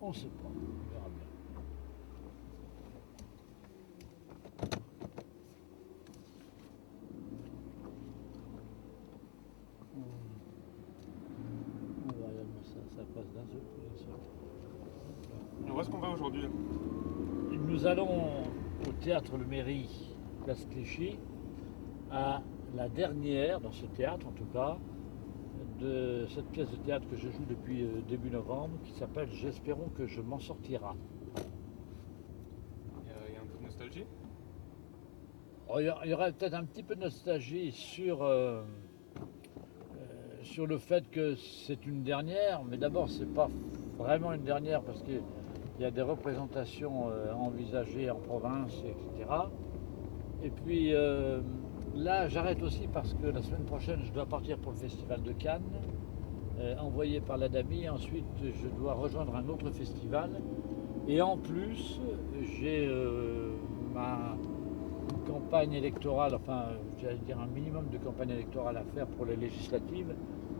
On ne sait pas, on verra bien. Regarde-moi ça passe d'un seul coup, d'un seul. Où est-ce qu'on va aujourd'hui? Nous allons au théâtre Le Mairie, place Clichy, à la dernière, dans ce théâtre en tout cas, de cette pièce de théâtre que je joue depuis début novembre, qui s'appelle J'espérons que je m'en sortira. Il y a un peu de nostalgie? Oh, il y aura peut-être un petit peu de nostalgie sur le fait que c'est une dernière, mais d'abord c'est pas vraiment une dernière parce qu'il y a des représentations envisagées en province, etc. Et puis là j'arrête aussi parce que la semaine prochaine je dois partir pour le festival de Cannes, envoyé par l'ADAMI. Ensuite je dois rejoindre un autre festival. Et en plus j'ai ma campagne électorale, enfin j'allais dire un minimum de campagne électorale à faire pour les législatives,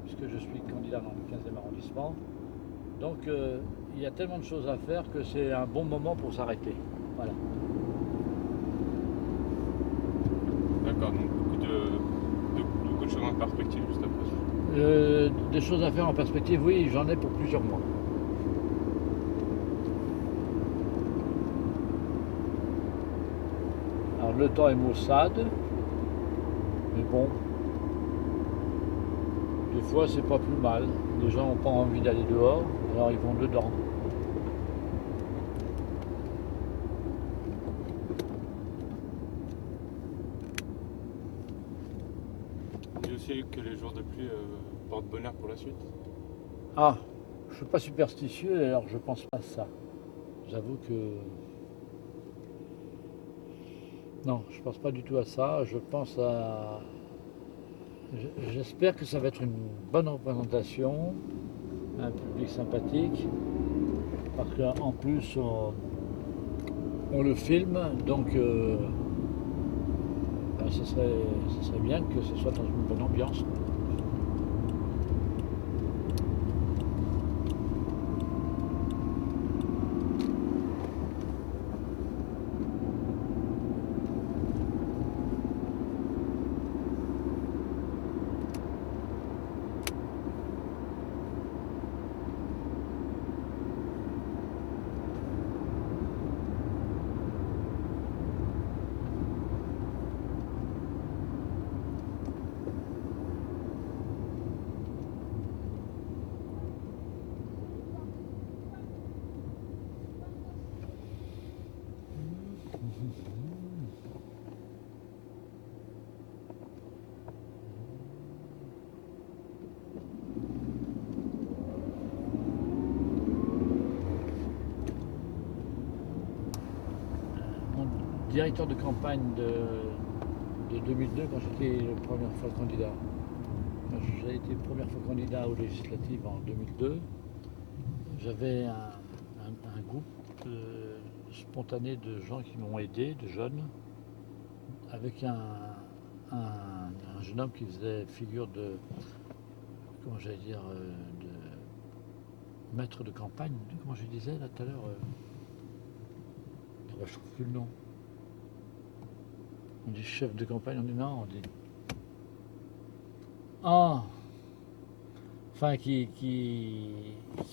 puisque je suis candidat dans le 15e arrondissement. Donc il y a tellement de choses à faire que c'est un bon moment pour s'arrêter. Voilà. D'accord, donc beaucoup de choses en perspective juste après. Des choses à faire en perspective, oui, j'en ai pour plusieurs mois. Alors le temps est maussade, mais bon, des fois c'est pas plus mal. Les gens n'ont pas envie d'aller dehors, alors ils vont dedans. On dit aussi que les jours de pluie portent bonheur pour la suite. Ah, je suis pas superstitieux, alors je pense pas à ça. J'avoue que non, je pense pas du tout à ça. Je pense à. J'espère que ça va être une bonne représentation, un public sympathique, parce qu'en plus on le filme, donc ben, ce serait bien que ce soit dans une bonne ambiance. Mon directeur de campagne de 2002, quand j'étais la première fois candidat. J'ai été première fois candidat aux législatives en 2002. J'avais un groupe spontané de gens qui m'ont aidé, de jeunes, avec un jeune homme qui faisait figure de, comment j'allais dire, de maître de campagne, comment je disais là tout à l'heure, je trouve plus le nom. On dit chef de campagne, on dit non, on dit. Ah, enfin qui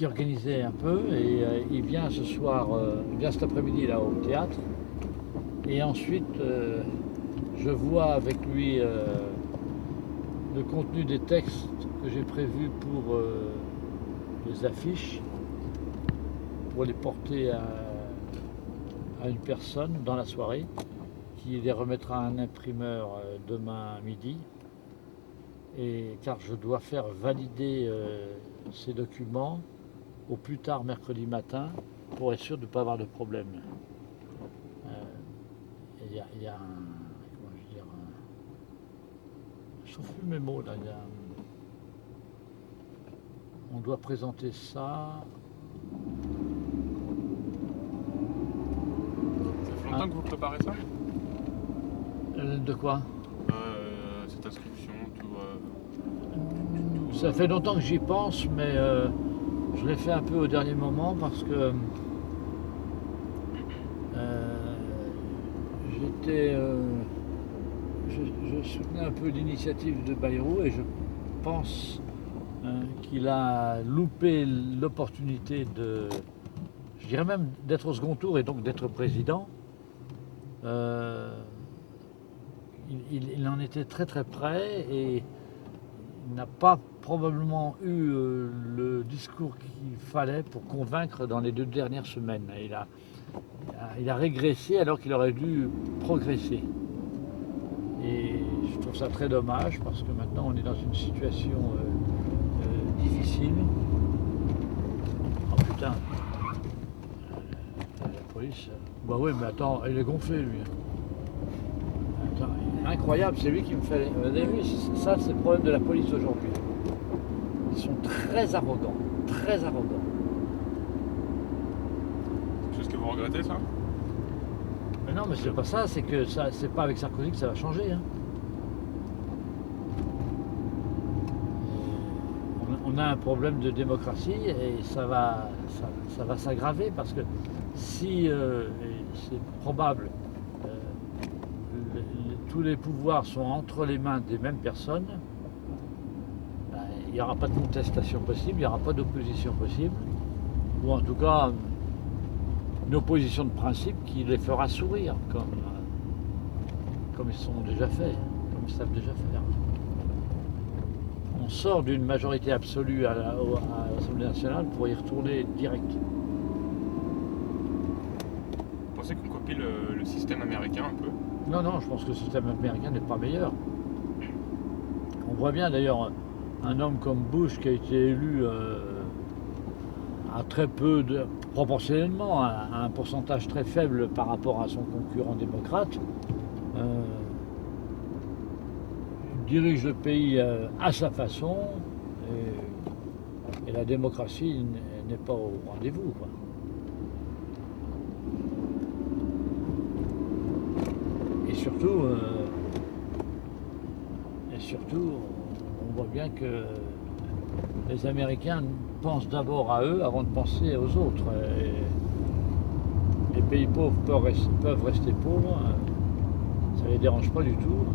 organisait un peu et il vient ce soir, il vient cet après-midi là au théâtre et ensuite je vois avec lui le contenu des textes que j'ai prévus pour les affiches, pour les porter à une personne dans la soirée qui les remettra à un imprimeur demain midi. Et car je dois faire valider ces documents au plus tard mercredi matin pour être sûr de ne pas avoir de problème. Il y a un. Comment je veux dire je ne trouve plus mes mots là. On doit présenter ça. Ça fait longtemps que vous préparez ça? De quoi Cette inscription, tout. Ça fait longtemps que j'y pense, mais je je l'ai fait un peu au dernier moment parce que j'étais, je soutenais un peu l'initiative de Bayrou et je pense qu'il a loupé l'opportunité de, je dirais même d'être au second tour et donc d'être président. Il en était très très près et il n'a pas probablement eu le discours qu'il fallait pour convaincre dans les 2 dernières semaines. Il a régressé alors qu'il aurait dû progresser. Et je trouve ça très dommage parce que maintenant on est dans une situation difficile. Oh putain, la police. Bah oui, mais attends, il est gonflé lui. Attends, incroyable, c'est lui qui me fait. Vous avez vu, ça c'est le problème de la police aujourd'hui. Ils sont très arrogants, très arrogants. C'est ce que vous regrettez, ça? Mais non, mais c'est pas ça, c'est que ça, c'est pas avec Sarkozy que ça va changer. Hein. On a un problème de démocratie et ça va s'aggraver parce que si c'est probable, tous les pouvoirs sont entre les mains des mêmes personnes, ben, il n'y aura pas de contestation possible, il n'y aura pas d'opposition possible, ou en tout cas une opposition de principe qui les fera sourire, comme ils sont déjà faits, comme ils savent déjà faire. On sort d'une majorité absolue à l'Assemblée nationale pour y retourner direct. Vous pensez qu'on copie le système américain un peu? Non, non, je pense que le système américain n'est pas meilleur. On voit bien d'ailleurs un homme comme Bush qui a été élu à très peu de, proportionnellement à un pourcentage très faible par rapport à son concurrent démocrate. Dirige le pays à sa façon et la démocratie n'est pas au rendez-vous. Quoi. Et surtout, on voit bien que les Américains pensent d'abord à eux avant de penser aux autres. Les pays pauvres peuvent rester pauvres, ça ne les dérange pas du tout.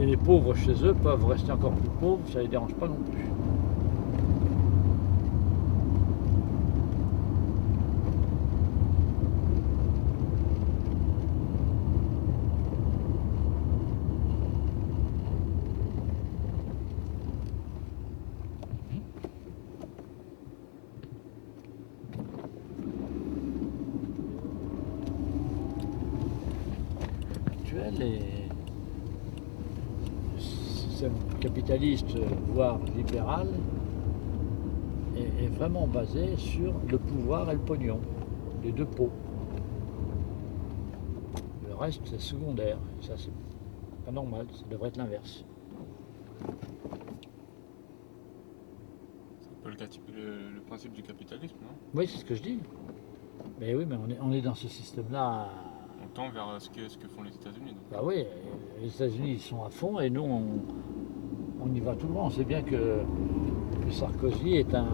Et les pauvres chez eux peuvent rester encore plus pauvres, ça ne les dérange pas non plus. Le système capitaliste, voire libéral, est vraiment basé sur le pouvoir et le pognon, les deux pots. Le reste, c'est secondaire. Ça, c'est pas normal, ça devrait être l'inverse. C'est un peu le principe du capitalisme, non? Oui, c'est ce que je dis. Mais oui, mais on est dans ce système-là. On tend vers ce que font les États-Unis. Bah oui, les États-Unis ils sont à fond et nous on y va tout droit. On sait bien que Sarkozy est un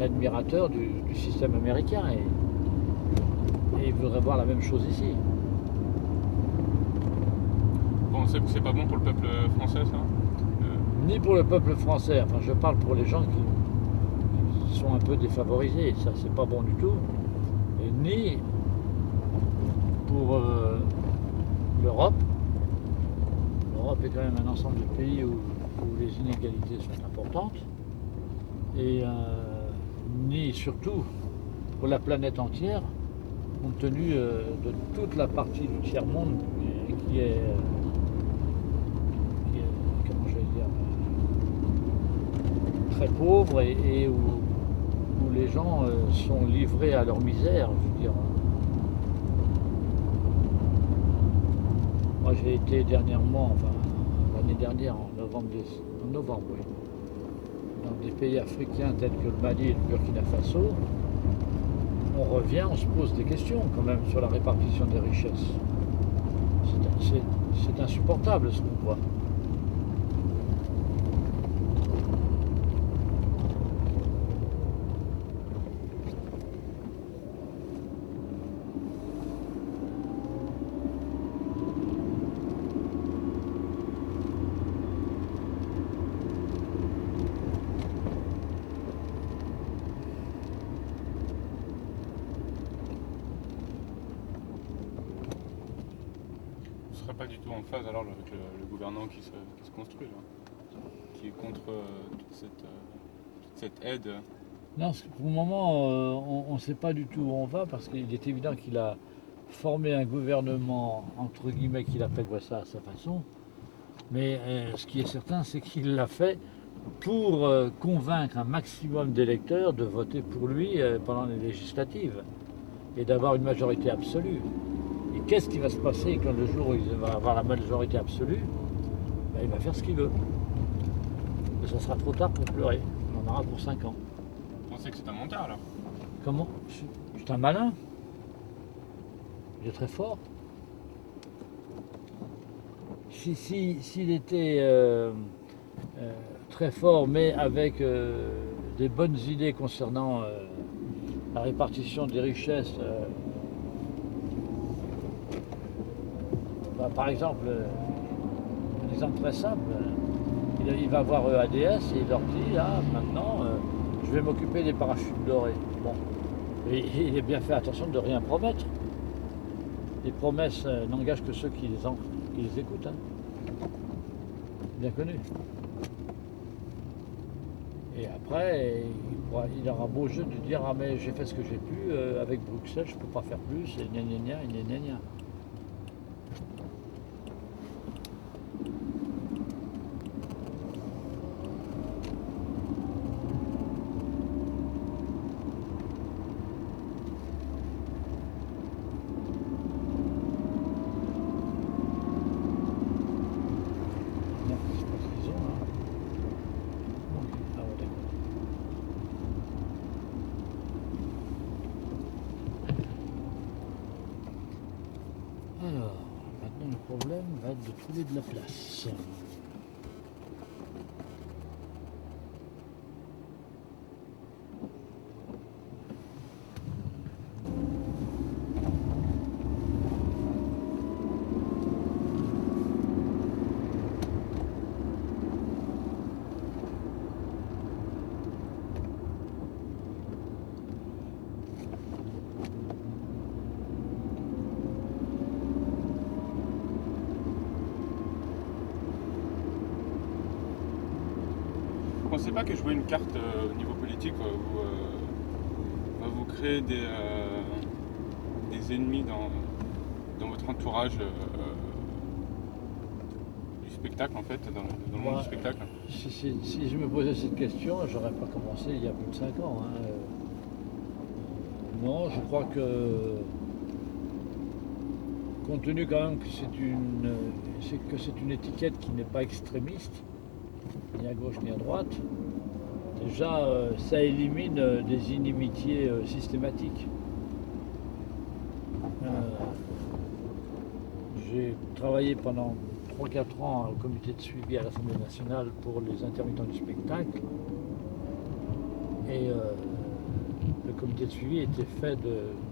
admirateur du système américain et il voudrait voir la même chose ici. Vous pensez que c'est pas bon pour le peuple français, ça? Ni pour le peuple français, enfin je parle pour les gens qui sont un peu défavorisés, ça c'est pas bon du tout. Et ni pour l'Europe. L'Europe est quand même un ensemble de pays où les inégalités sont importantes. Et ni surtout pour la planète entière, compte tenu de toute la partie du tiers-monde qui est comment je vais dire, très pauvre et où les gens sont livrés à leur misère, je veux dire. Moi j'ai été dernièrement, enfin l'année dernière, en novembre, oui, dans des pays africains tels que le Mali et le Burkina Faso. On revient, on se pose des questions quand même sur la répartition des richesses. C'est insupportable ce qu'on voit. pas du tout en phase alors avec le gouvernement qui se construit là, qui est contre toute cette aide. Non, parce que pour le moment, on ne sait pas du tout où on va parce qu'il est évident qu'il a formé un gouvernement, entre guillemets, qu'il appelle ça à sa façon. Mais ce qui est certain, c'est qu'il l'a fait pour convaincre un maximum d'électeurs de voter pour lui pendant les législatives et d'avoir une majorité absolue. Et qu'est-ce qui va se passer quand le jour où il va avoir la majorité absolue? Ben, il va faire ce qu'il veut. Mais ça sera trop tard pour pleurer. On en aura pour 5 ans. Vous pensez que c'est un menteur alors? Comment? C'est un malin. Il est très fort. S'il était très fort, mais avec des bonnes idées concernant la répartition des richesses, par exemple, un exemple très simple, il va voir ADS et il leur dit ah, maintenant je vais m'occuper des parachutes dorés. Bon. Et il est bien fait attention de ne rien promettre. Les promesses n'engagent que ceux qui les écoutent. Hein. Bien connu. Et après, il aura beau jeu de dire ah mais j'ai fait ce que j'ai pu, avec Bruxelles je peux pas faire plus, et gna gna gna, et gna gna. Alors, maintenant le problème va être de trouver de la place. Vous pensez pas que jouer une carte au niveau politique va vous créer des ennemis dans votre entourage du spectacle en fait, dans le monde du spectacle? Si je me posais cette question, j'aurais pas commencé il y a plus de 5 ans. Hein. Non, je crois que compte tenu quand même que c'est une étiquette qui n'est pas extrémiste, ni à gauche ni à droite, déjà ça élimine des inimitiés systématiques. J'ai travaillé pendant 3-4 ans au comité de suivi à l'Assemblée nationale pour les intermittents du spectacle. Et le comité de suivi était fait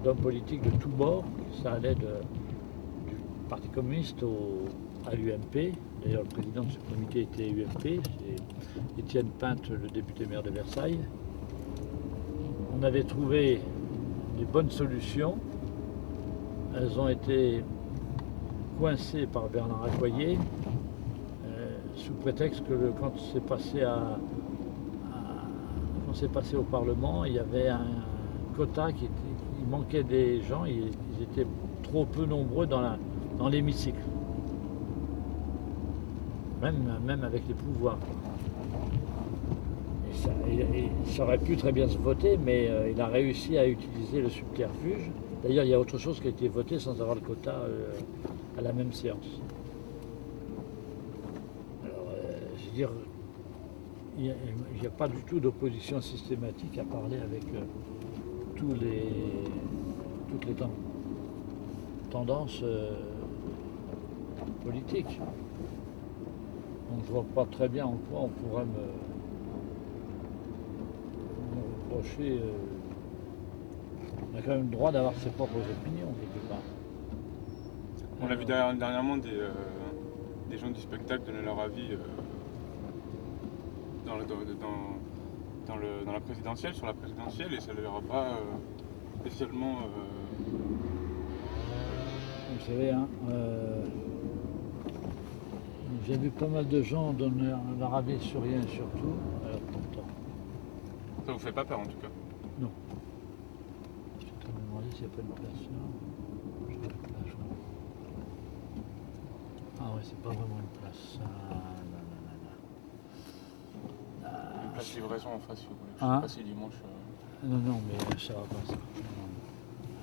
d'hommes politiques de tous bords. Ça allait du Parti communiste à l'UMP. D'ailleurs, le président de ce comité était UMP, c'est Étienne Pinte, le député maire de Versailles. On avait trouvé des bonnes solutions. Elles ont été coincées par Bernard Accoyer, sous prétexte que quand c'est passé au Parlement, il y avait un quota il manquait des gens, ils étaient trop peu nombreux dans l'hémicycle. Même avec les pouvoirs. Ça aurait pu très bien se voter, mais il a réussi à utiliser le subterfuge. D'ailleurs, il y a autre chose qui a été voté sans avoir le quota à la même séance. Alors, je veux dire, il n'y a pas du tout d'opposition systématique à parler avec toutes les tendances politiques. Donc je vois pas très bien en quoi on pourrait me reprocher. On a quand même le droit d'avoir ses propres opinions quelque part. On l'a vu dernièrement des gens du spectacle donner leur avis dans la présidentielle, sur la présidentielle, et ça ne leur a pas spécialement. Vous savez, hein, J'ai vu pas mal de gens donner en Arabie Saoudite surtout. Alors pourtant, Ça vous fait pas peur en tout cas? non. Je suis en train de me demander s'il n'y a pas une place là. Je vois la plage, là. Ah ouais, c'est pas vraiment une place. Ah, là, là, là, là. Une place livraison en face si vous voulez. Je Hein? sais pas si dimanche. Non, non, mais ça va pas ça. Non.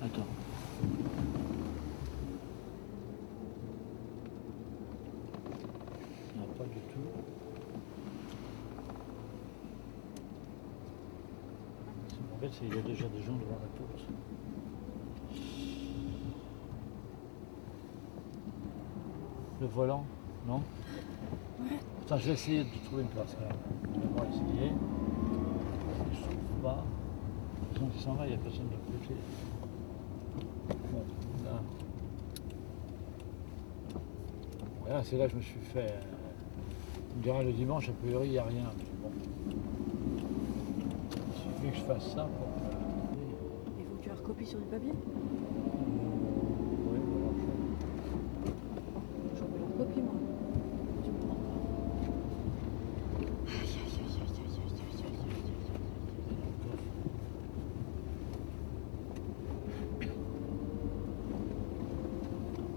Attends. Non, pas du tout. En fait, il y a déjà des gens devant la porte. Le volant, non? Attends, je vais essayer de trouver une place quand même. On va essayer. Si je trouve pas. De toute façon, il s'en va, il n'y a personne de l'autre côté. Bon, là. Voilà, c'est là que je me suis fait. On dirait le dimanche, a priori, il n'y a rien. Mais bon. Il suffit que je fasse ça pour. Il faut que tu la recopies sur du papier. Oui, voilà. Je veux la recopie moi. Tu me prends pas. Aïe, aïe, aïe, aïe, aïe, aïe, aïe, aïe, aïe, aïe, aïe.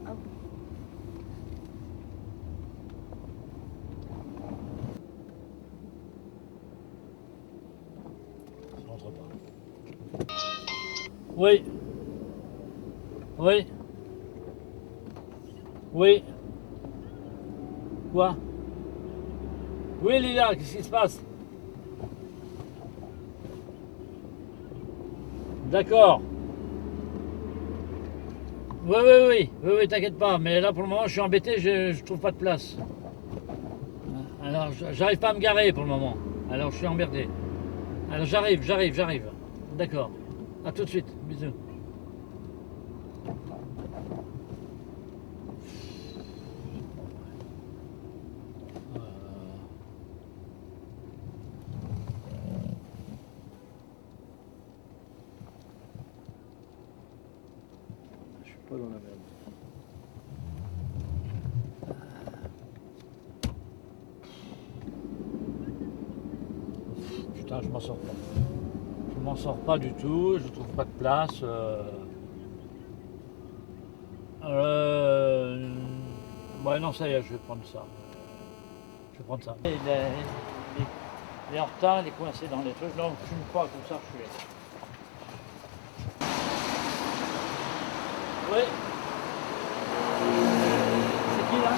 Ah oui. Ça rentre pas. Oui. Oui. Oui. Quoi? Oui, Lila, qu'est-ce qui se passe? D'accord. Oui, oui, oui, oui, oui, t'inquiète pas. Mais là, pour le moment, je suis embêté, je trouve pas de place. Alors, j'arrive pas à me garer pour le moment. Alors, je suis emmerdé. Alors, j'arrive. D'accord. À tout de suite. Bisous. Je suis pas dans la merde. Putain, je m'en sors pas. Je m'en sors pas du tout, je trouve pas de place. Ouais, non, ça y est, je vais prendre ça. Je vais prendre ça. Il est en retard, il est coincé dans les trucs. Non, je ne pas, comme ça, je suis. Oui. C'est qui là?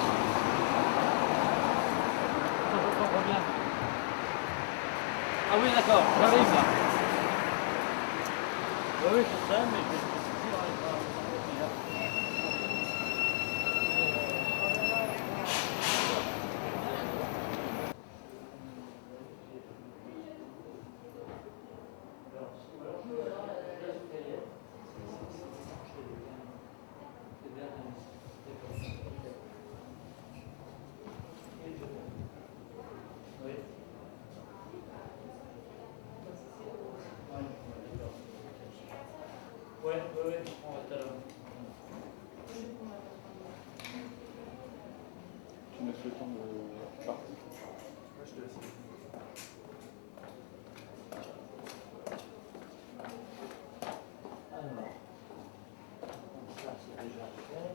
Je comprends pas bien. Ah oui, d'accord, j'arrive là. Oui, oui, je sais, mais je suis dans les bras. Oui, on va tout à l'heure. Tu me laisses le temps de partir. Ouais, je te laisse. Alors, ça c'est déjà fait.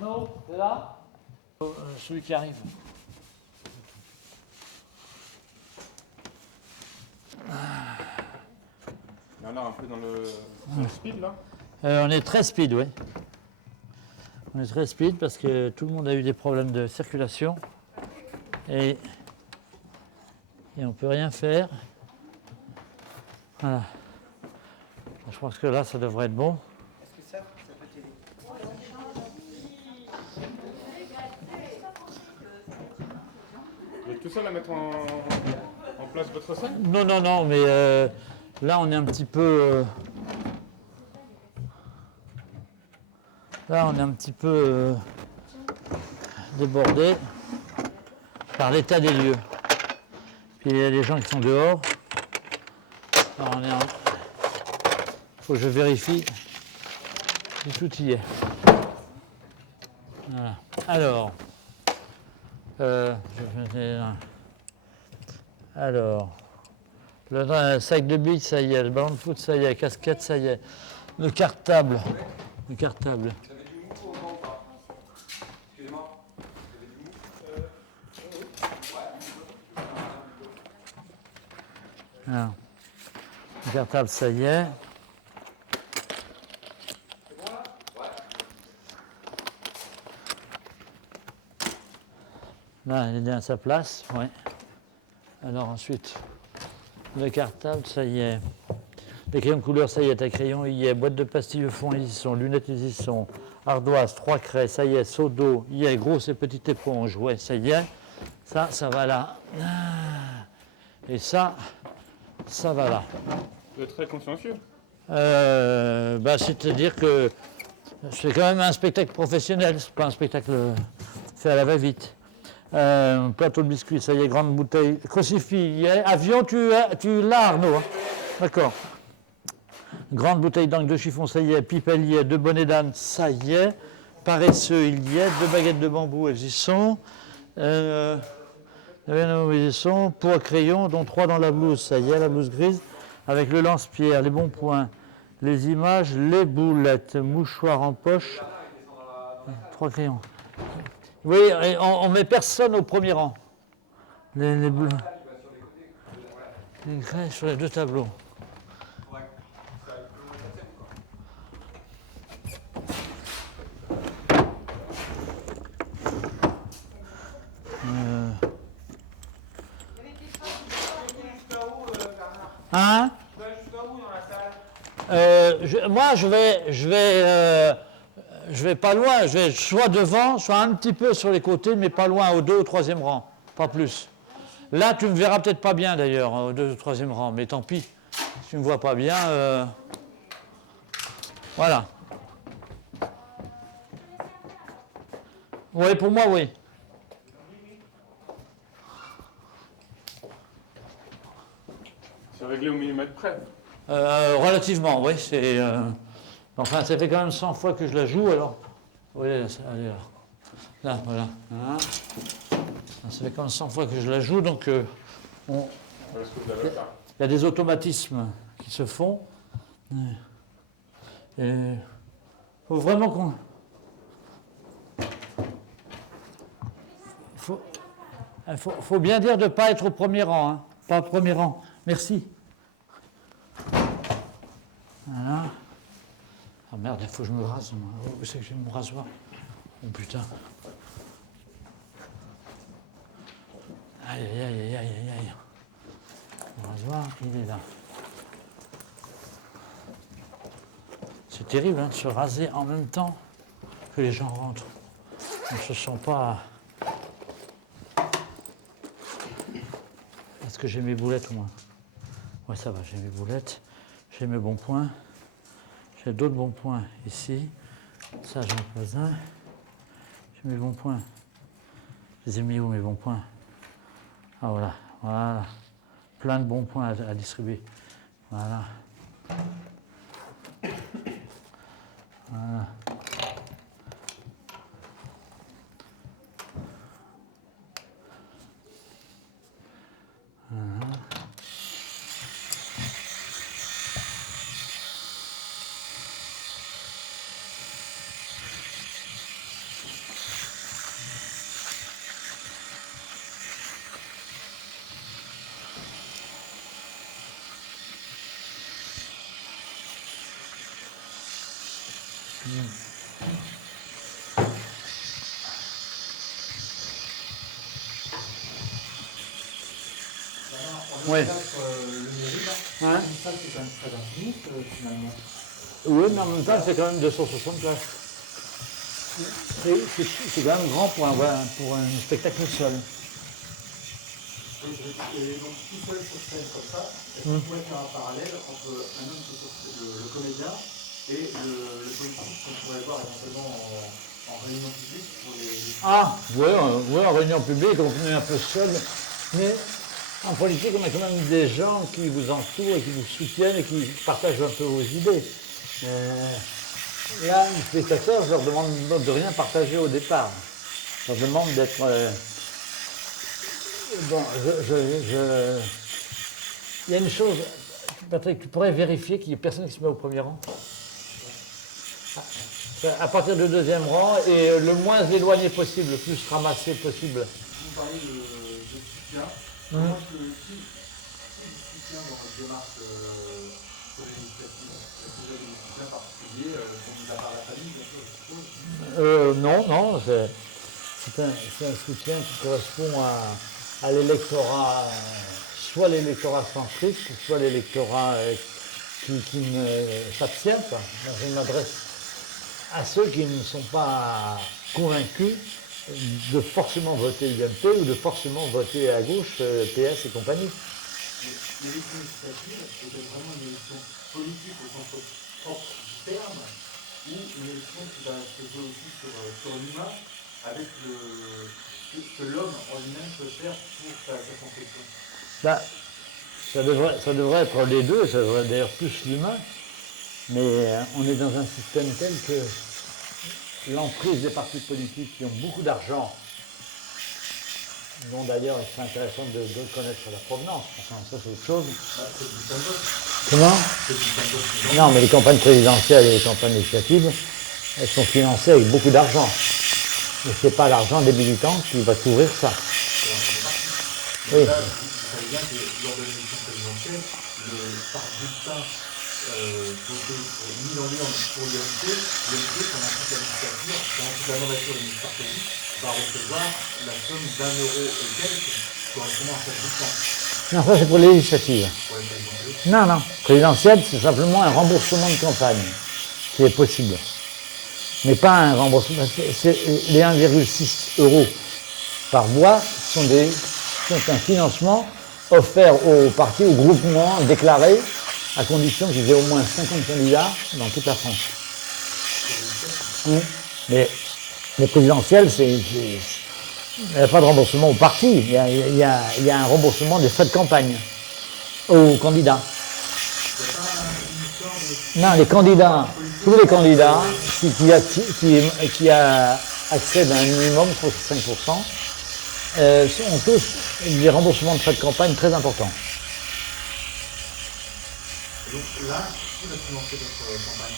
Renaud, t'es là? Celui qui arrive. Il y en a un peu dans le speed là. On est très speed, oui. On est très speed parce que tout le monde a eu des problèmes de circulation et on ne peut rien faire. Voilà. Je pense que là, ça devrait être bon. Est-ce que ça peut t'aider? Vous êtes tout seul à mettre en place votre salle? Non, non, non, mais là on est un petit peu. Là on est un petit peu débordé par l'état des lieux. Puis il y a des gens qui sont dehors. Alors on est en. Faut que je vérifie si tout y est. Voilà. Alors. Alors, le sac de billes, ça y est, le ballon de foot, ça y est, la casquette, ça y est, le cartable. Le cartable. Vous avez du mou au vent ou pas? Excusez-moi. Vous avez du mou? Alors, le cartable, ça y est. C'est bon là? Ouais. Là, il est bien à sa place, oui. Alors ensuite, le cartable, ça y est. Les crayons de couleur, ça y est, ta crayon, il y est. Boîte de pastilles au fond, ils y sont. Lunettes, ils y sont. Ardoise, 3 craies, ça y est. Seau d'eau, il y est. Grosse et petite éponge, ouais, ça y est. Ça va là. Et ça va là. Vous êtes très consciencieux. C'est-à-dire que c'est quand même un spectacle professionnel, c'est pas un spectacle fait à la va-vite. Plateau de biscuits, ça y est, grande bouteille. Crucifix, y est. Avion, tu l'as, Arnaud. Hein. D'accord. Grande bouteille d'encre de chiffon, ça y est. Pipelle, y est. 2 bonnets d'âne, ça y est. Paresseux, il y est. 2 baguettes de bambou, elles y sont. Ils y sont. Pour à crayon, dont 3 dans la blouse, ça y est, la blouse grise. Avec le lance-pierre, les bons points, les images, les boulettes, mouchoir en poche. 3 crayons. Oui, on met personne au premier rang. Les boules. Les craies sur les 2 tableaux. Hein? Moi, je vais pas loin. Je vais soit devant, soit un petit peu sur les côtés, mais pas loin, au 2 ou 3e rang. Pas plus. Là, tu me verras peut-être pas bien d'ailleurs, au 2 ou 3e rang, mais tant pis. Si tu me vois pas bien, voilà. Oui, pour moi, oui. C'est réglé au millimètre près. Relativement, oui. Enfin, ça fait quand même 100 fois que je la joue, alors. Oui, allez, là. Là, voilà. Hein. Ça fait quand même 100 fois que je la joue, donc il y a des automatismes qui se font. Il faut vraiment qu'on... Faut bien dire de ne pas être au premier rang. Hein. Pas au premier rang. Merci. Voilà. Ah merde, il faut que je me rase. Où c'est que j'ai mon rasoir? Oh putain. Aïe, aïe, aïe, aïe, aïe, aïe. Le rasoir, il est là. C'est terrible hein, de se raser en même temps que les gens rentrent. On ne se sent pas... Est-ce que j'ai mes boulettes au moins? Ouais, ça va, j'ai mes boulettes. J'ai mes bons points. J'ai d'autres bons points ici. Ça, j'en pose un. J'ai mes bons points. Je les ai mis où, mes bons points? Ah, voilà. Voilà. Plein de bons points à distribuer. Voilà. Voilà. Voilà. Oui. Hein? Oui, mais en même temps, c'est quand même 260 places. C'est quand même grand pour un spectacle seul. Et donc tout seul sur scène comme ça, est-ce qu'on pourrait faire un parallèle entre un homme qui est le comédien et le politique qu'on pourrait voir éventuellement en réunion publique pour les... Ah, ouais, en réunion publique, on est un peu seul. Mais en politique, on a quand même des gens qui vous entourent et qui vous soutiennent et qui partagent un peu vos idées. Là, les spectateurs, je leur demande de rien partager au départ. Je leur demande d'être... Bon, il y a une chose, Patrick, tu pourrais vérifier qu'il n'y ait personne qui se met au premier rang. À partir du deuxième rang et le moins éloigné possible, le plus ramassé possible. Vous parlez de soutien. Comment est-ce que qui soutient dans votre démarche sur l'initiative? Est-ce que vous avez des soutiens particuliers, mis à part la famille, bien sûr, je suppose? Non, c'est un soutien qui correspond à l'électorat, soit l'électorat centriste, soit l'électorat qui ne s'abstient pas. Je m'adresse à ceux qui ne sont pas convaincus de forcément voter UMP ou de forcément voter à gauche PS et compagnie. L'élection législative est vraiment une élection politique au sens propre du terme, ou une élection qui va se jouer aussi sur l'humain, avec ce que l'homme en lui-même peut faire pour sa conception? Bah, ça devrait être les deux, ça devrait d'ailleurs plus l'humain, mais on est dans un système tel que l'emprise des partis politiques qui ont beaucoup d'argent, dont d'ailleurs il serait intéressant de connaître la provenance, enfin ça c'est autre chose. C'est du symbole. Comment? C'est du symbole. Non, mais les campagnes présidentielles et les campagnes législatives, elles sont financées avec beaucoup d'argent. Et ce n'est pas l'argent des militants qui va couvrir ça. Oui. Là, vous savez bien que lors de l'élection présidentielle, le bulletin voté ni dans l'urne pour l'UMP, pendant toute la législature, pendant toute la mandature du Sarkozy, va recevoir la somme d'€1 et quelques correspondant à chaque bulletin. Non, ça c'est pour les législatives. Pour les présidentielles. Non. Présidentielle, c'est simplement un remboursement de campagne qui est possible. Mais pas un remboursement. Les 1,6 € par mois sont un financement offert aux partis, aux groupements déclarés, à condition qu'ils aient au moins 50 candidats dans toute la France. Mais les présidentielles, il n'y a pas de remboursement aux partis, il y a un remboursement des frais de campagne aux candidats. Non, les candidats, tous les candidats qui accèdent à un minimum, je crois que c'est 5%, ont tous des remboursements de frais de campagne très importants. Donc là, qui va financer votre campagne?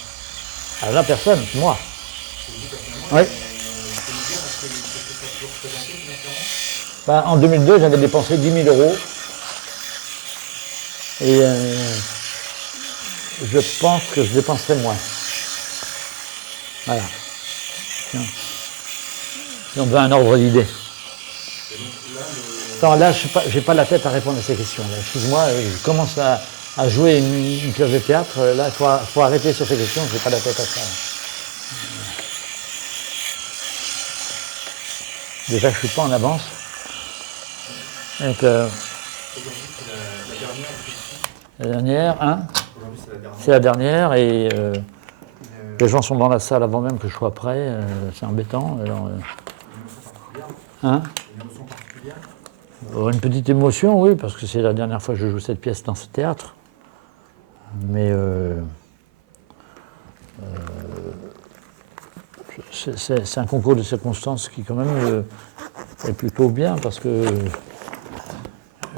Alors là, personne, c'est moi. C'est vous personnellement? Oui. Vous pouvez me dire, est-ce que ça peut représenter financièrement? Ben, en 2002, j'avais dépensé 10 000 €. Et je pense que je dépenserai moins. Voilà. Si on veut un ordre d'idée. Attends, là, je n'ai pas la tête à répondre à ces questions. Excuse-moi, je commence à jouer une pièce de théâtre. Là, il faut arrêter sur ces questions, je n'ai pas la tête à ça. Déjà, je ne suis pas en avance. Donc, la dernière, hein? Aujourd'hui, c'est la dernière. C'est la dernière et les gens sont dans la salle avant même que je sois prêt. C'est embêtant. Alors, hein? Une émotion particulière? Une petite émotion, oui, parce que c'est la dernière fois que je joue cette pièce dans ce théâtre. Mais c'est un concours de circonstances qui, quand même, est plutôt bien parce que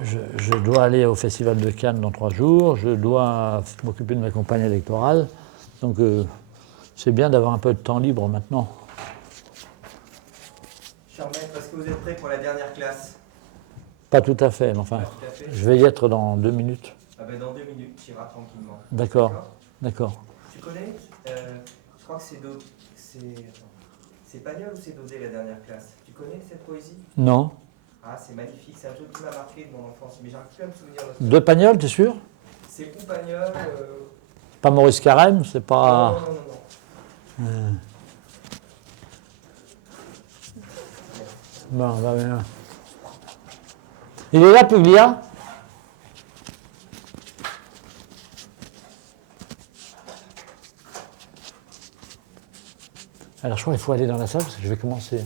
je dois aller au Festival de Cannes dans 3 jours, je dois m'occuper de ma campagne électorale. Donc, c'est bien d'avoir un peu de temps libre maintenant. Cher maître, est-ce que vous êtes prêt pour la dernière classe? Pas tout à fait, mais enfin, Pas tout à fait. je vais y être dans 2 minutes. Ah ben dans 2 minutes, tu iras tranquillement. D'accord, d'accord. Tu connais je crois que c'est Pagnol ou c'est Daudet la dernière classe? Tu connais cette poésie? Non. Ah, c'est magnifique, c'est un truc qui m'a marqué de mon enfance, mais j'arrive plus à me souvenir de ça. De Pagnol, t'es sûr? C'est ou Pagnol Pas Maurice Carême, c'est pas... Non. Bon, bah bien. Il est là, Puglia? Alors je crois qu'il faut aller dans la salle parce que je vais commencer.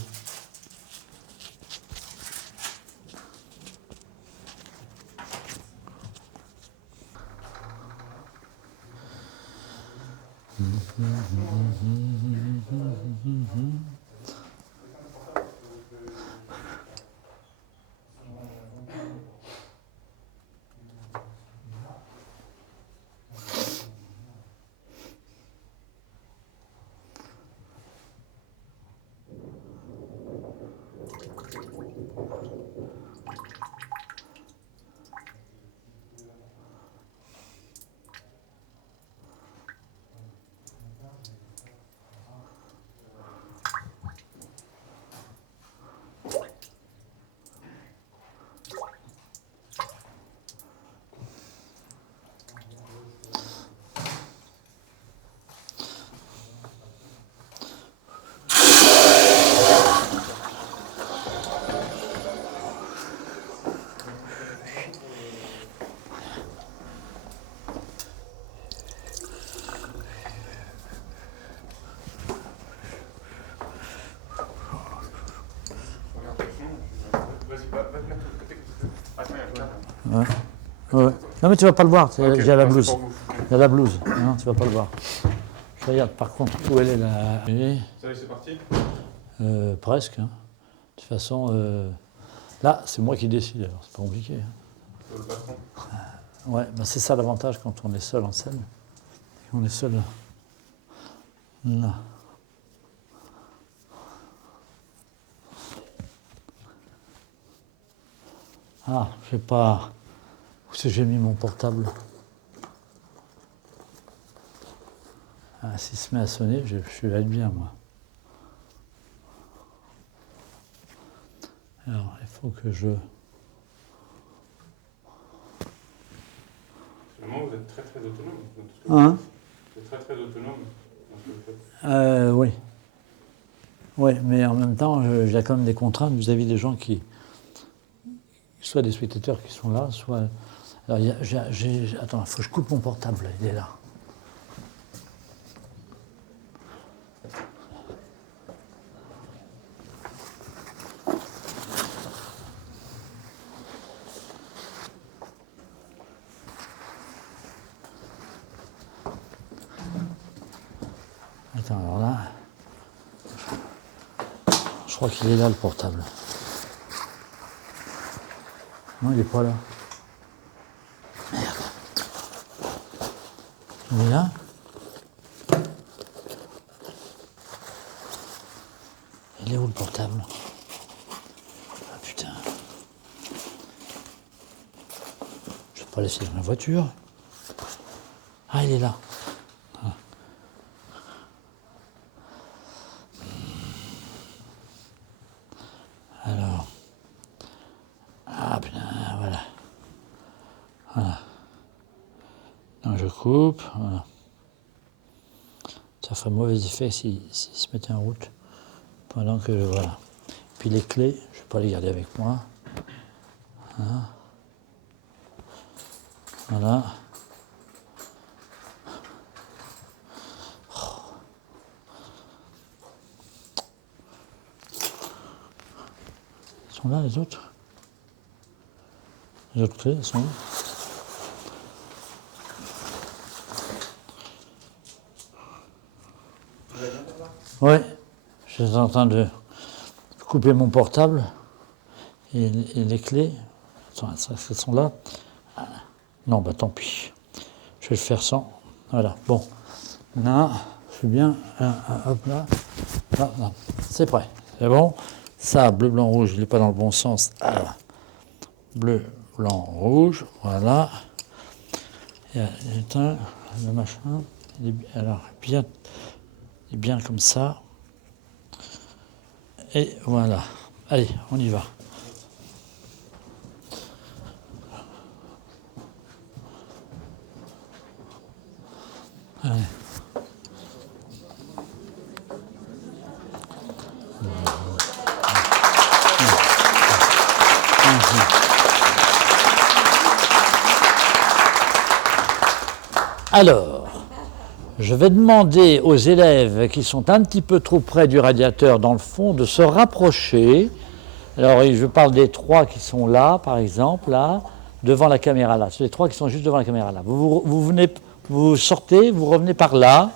Vas-y, va te mettre de l'autre côté. Attends, il y a le cadre. Ouais. Non mais tu vas pas le voir, Ok, j'ai la c'est blouse. pour vous. Il y a la blouse, non, tu vas pas le voir. Je regarde par contre où elle est là. Oui, Ça y est, c'est parti. presque. Hein. De toute façon, là c'est moi qui décide, alors c'est pas compliqué. Hein. C'est le patron. Ouais, bah c'est ça l'avantage quand on est seul en scène. On est seul là. Ah, je sais pas où c'est que j'ai mis mon portable. Ah, s'il se met à sonner, je vais être bien, moi. Alors, il faut que je... Finalement, vous êtes très très autonome dans tout ce que Hein? vous faites. Vous êtes très très autonome dans ce que vous faites. Oui. Oui, mais en même temps, j'ai quand même des contraintes vis-à-vis des gens qui... Soit des spectateurs qui sont là, soit... Alors, attends, il faut que je coupe mon portable, il est là. Attends, alors là... Je crois qu'il est là, le portable. Non, il n'est pas là. Merde. Il est là? Il est où le portable? Ah putain. Je vais pas laisser dans la voiture. Ah, il est là. Ah. Alors. Ah putain, voilà. Voilà. Donc je coupe, voilà. Ça ferait mauvais effet s'il se mettait en route pendant que, voilà. Puis les clés, je ne vais pas les garder avec moi. Hein. Voilà. Ils sont là les autres? Les autres clés, elles sont là? Oui, je suis en train de couper mon portable et les clés. Attends, elles sont là. Non, bah tant pis. Je vais le faire sans. Voilà, bon. Là, je suis bien. Hop là. Là, là. C'est prêt. C'est bon. Ça, bleu, blanc, rouge, il n'est pas dans le bon sens. Ah. Bleu, blanc, rouge. Voilà. Il éteint le machin. Alors, bien comme ça. Et voilà. Allez, on y va. Allez. Alors, je vais demander aux élèves qui sont un petit peu trop près du radiateur dans le fond de se rapprocher. Alors, je parle des 3 qui sont là, par exemple, là, devant la caméra, là. C'est les 3 qui sont juste devant la caméra, là. Vous venez, vous sortez, vous revenez par là,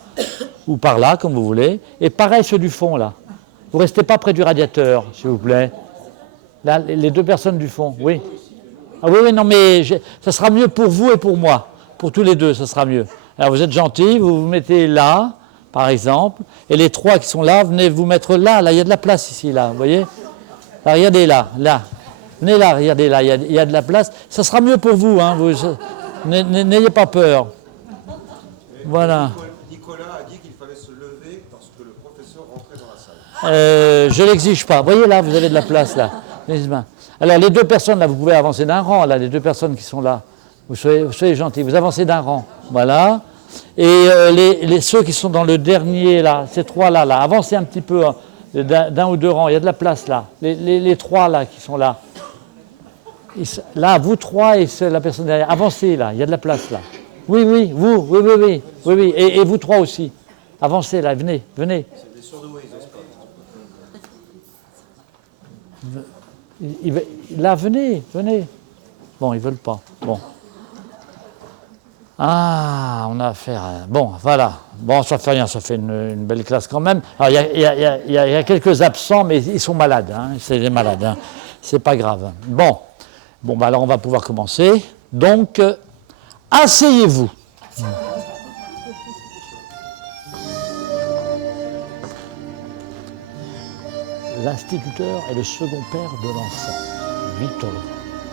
ou par là, comme vous voulez. Et pareil, ceux du fond, là. Vous ne restez pas près du radiateur, s'il vous plaît. Là, les 2 personnes du fond, oui. Ah oui, oui, non, mais ça sera mieux pour vous et pour moi. Pour tous les 2, ça sera mieux. Alors, vous êtes gentils, vous vous mettez là, par exemple. Et les 3 qui sont là, venez vous mettre là. Là, il y a de la place ici, là, vous voyez. Là, regardez là, là. Venez là, regardez là, il y a de la place. Ça sera mieux pour vous, hein. N'ayez pas peur. Voilà. Nicolas a dit qu'il fallait se lever parce que le professeur rentrait dans la salle. Je ne l'exige pas. Voyez là, vous avez de la place là. Alors les 2 personnes là, vous pouvez avancer d'un rang, là, les 2 personnes qui sont là. Vous soyez gentils, vous avancez d'un rang. Voilà. Et ceux qui sont dans le dernier là, ces 3 là, avancez un petit peu. Hein. D'un ou 2 rangs, il y a de la place là. Les 3 là qui sont là. Là, vous 3 et la personne derrière, avancez là, il y a de la place là. Oui, oui, vous, oui. Et vous 3 aussi. Avancez là, venez. C'est des surdoués, ils osent pas. Là, venez. Bon, ils ne veulent pas. Bon. Ah, on a affaire à... Bon, voilà. Bon, ça fait rien, ça fait une belle classe quand même. Alors, il y a quelques absents, mais ils sont malades. Hein. C'est des malades. Hein. C'est pas grave. Bon, bah, alors on va pouvoir commencer. Donc, asseyez-vous. L'instituteur est le second père de l'enfant. Victor Legrand.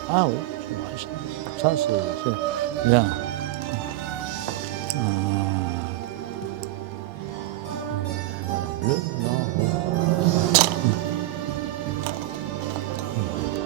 Ah oui, c'est vrai. Ça, c'est bien. Bleu.